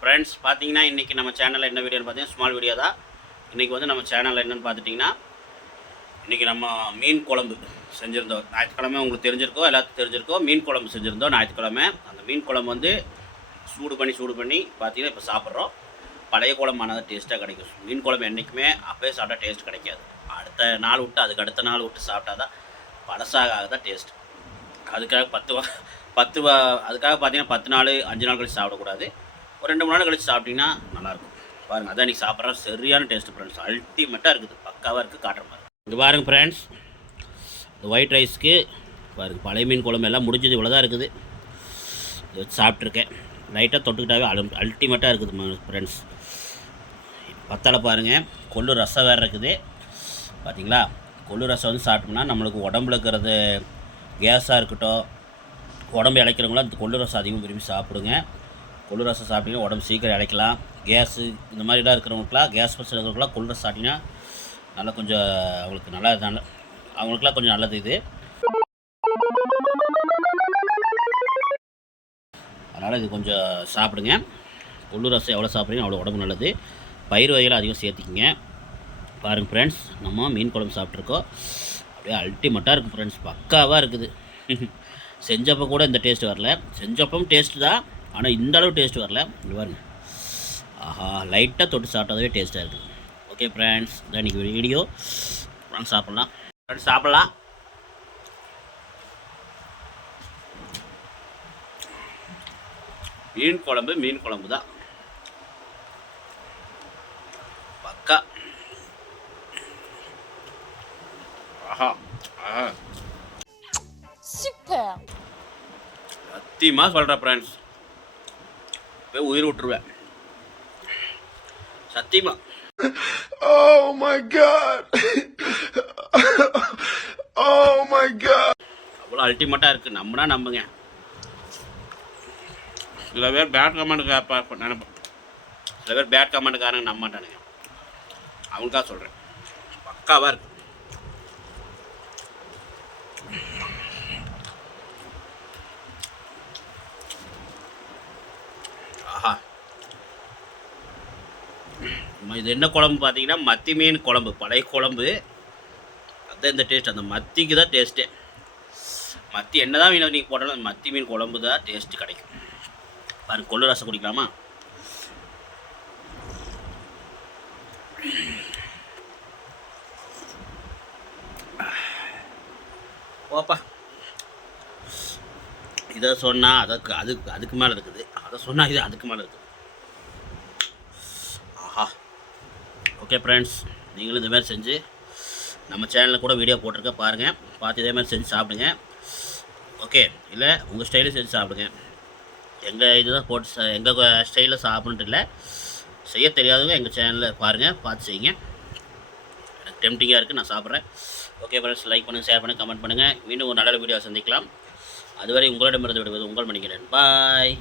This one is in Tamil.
ஃப்ரெண்ட்ஸ் பார்த்தீங்கன்னா இன்றைக்கி நம்ம சேனலில் என்ன வீடியோன்னு பார்த்தீங்கன்னா ஸ்மால் வீடியோ தான். இன்றைக்கி வந்து நம்ம சேனலில் என்னென்னு பார்த்துட்டிங்கன்னா இன்றைக்கி நம்ம மீன் குழம்பு செஞ்சுருந்தோம். ஞாயிற்றுக்கிழமை உங்களுக்கு தெரிஞ்சிருக்கோம், எல்லாத்துக்கும் தெரிஞ்சிருக்கோம். மீன் குழம்பு செஞ்சுருந்தோம் ஞாயிற்றுக்கிழமை. அந்த மீன் குழம்பு வந்து சூடு பண்ணி பார்த்தீங்கன்னா இப்போ சாப்பிட்றோம். பழைய குழம்பானது டேஸ்ட்டாக கிடைக்கும். மீன் குழம்பு என்றைக்குமே அப்போயே சாப்பிட்டா டேஸ்ட் கிடைக்காது. அடுத்த நாள் விட்டு அதுக்கு அடுத்த நாள் விட்டு சாப்பிட்டா தான் பழசாக தான் டேஸ்ட். அதுக்காக அதுக்காக பார்த்தீங்கன்னா 10 நாள் 5 நாள் கழிச்சு சாப்பிடக்கூடாது. ஒரு 2-3 நாள் கழிச்சு சாப்பிட்டிங்கன்னா நல்லாயிருக்கும். பாருங்கள், அதான் இன்றைக்கி சாப்பிட்றோம். சரியான டேஸ்ட்டு ஃப்ரெண்ட்ஸ், அல்டிமேட்டாக இருக்குது. பக்காவாக இருக்குது. காட்டுற மாதிரி இங்கே பாருங்கள் ஃப்ரெண்ட்ஸ், இந்த ஒயிட் ரைஸ்க்கு பாருங்கள் பழைய மீன் குழம்பு எல்லாம் முடிஞ்சது. இவ்வளோ தான் இருக்குது. இது வச்சு சாப்பிட்ருக்கேன். லைட்டாக தொட்டுக்கிட்டாவே அல்டிமேட்டாக இருக்குது ஃப்ரெண்ட்ஸ். பத்தலை பாருங்கள், கொள்ளு ரசம் வேறு இருக்குது. பார்த்தீங்களா, கொள்ளு ரசம் வந்து சாப்பிட்டோம்னா நம்மளுக்கு உடம்புல இருக்கிறது கேஸாக இருக்கட்டும், உடம்பு இழைக்கிறவங்களாம் இந்த கொள்ளு ரசம் அதிகமாக விரும்பி சாப்பிடுங்க. கொள்ளு ரசம் சாப்பிட்டிங்கன்னா உடம்பு சீக்கிரம் இழைக்கலாம். கேஸு இந்த மாதிரிலாம் இருக்கிறவங்களுக்குலாம், கேஸ் பிரச்சனை இருக்கிறவங்களாம் கொள்ளு ரசம் சாப்பிட்டிங்கன்னா நல்லா கொஞ்சம் அவங்களுக்கு அவங்களுக்குலாம் கொஞ்சம் நல்லது இது. அதனால் இது கொஞ்சம் சாப்பிடுங்க. கொள்ளு ரசம் எவ்வளோ சாப்பிட்றீங்க அவ்வளோ உடம்பு நல்லது. பயிர் வகைகளை அதிகம் சேர்த்திக்கிங்க. பாருங்கள் ஃப்ரெண்ட்ஸ், நம்ம மீன் குழம்பு சாப்பிட்ருக்கோம். அப்படியே அல்டிமேட்டாக இருக்குது ஃப்ரெண்ட்ஸ், பக்காவாக இருக்குது. செஞ்சப்போ கூட இந்த டேஸ்ட் வரல. செஞ்சப்பவும் டேஸ்ட்டு தான், ஆனால் இந்த அளவு டேஸ்ட் வரல. இது பாருங்க, ஆஹா, லைட்டாக தொட்டு சாப்பிட்டாவே டேஸ்ட்டாக இருக்குது. ஓகே ஃப்ரெண்ட்ஸ், இதான் இன்றைக்கி வீடியோ. வாங்க சாப்பிட்லாம் ஃப்ரெண்ட்ஸ், சாப்பிட்லாம். மீன் குழம்பு தான் பக்கா. ஆஹா ஆஹா, சூப்பர். சத்தியமாக சொல்கிறேன் ஃப்ரெண்ட்ஸ், போய் உயிர் விட்டுருவேன் சத்தியமா. Oh my god. Oh my god. அவ்வளோ அல்டிமேட்டாக இருக்குது. நம்புங்க. சில பேர் பேட் கமெண்ட் நினைப்பேன். சில பேர் பேட் கமெண்ட்டுக்காரங்க நம்ப மாட்டானுங்க. அவங்களுக்காக சொல்கிறேன், பக்காவாக இருக்குது. ஆஹா, இது என்ன குழம்பு பார்த்தீங்கன்னா மத்தி மீன் குழம்பு, பழைய குழம்பு. அதுதான் இந்த டேஸ்ட். அந்த மத்திக்கு தான் டேஸ்ட்டே. மத்தி என்ன தான் மீன் நீங்கள் போட்டாலும் மத்தி மீன் குழம்பு தான் டேஸ்ட்டு கிடைக்கும். பாருங்கள், கொள்ளு ரசம் குடிக்கலாமா? ஓப்பா, இதை சொன்னால் அதுக்கு மேலே இருக்குது. அதை சொன்னால் இது அதுக்கு மேலே இருக்குது. ஆஹா. ஓகே ஃப்ரெண்ட்ஸ், நீங்களும் இதேமாதிரி செஞ்சு நம்ம சேனலில் கூட வீடியோ போட்டிருக்க பாருங்கள். பார்த்து இதேமாதிரி செஞ்சு சாப்பிடுங்க. ஓகே, இல்லை உங்கள் ஸ்டைலில் செஞ்சு சாப்பிடுங்க. எங்கள் இதுதான் போட்டு எங்கள் ஸ்டைலில் சாப்பிட்ணுன்ட்டு இல்லை. செய்ய தெரியாதவங்க எங்கள் சேனலில் பாருங்கள், பார்த்து செய்யுங்க. எனக்கு டெம்டிங்காக இருக்குது, நான் சாப்பிட்றேன். ஓகே ஃப்ரெண்ட்ஸ், லைக் பண்ணுங்கள், ஷேர் பண்ணுங்கள், கமெண்ட் பண்ணுங்கள். மீண்டும் ஒரு நல்ல வீடியோ சந்திக்கலாம். அதுவரை உங்களிடமிருந்து விடுவது உங்கள் மணிக்கிறேன். பாய்.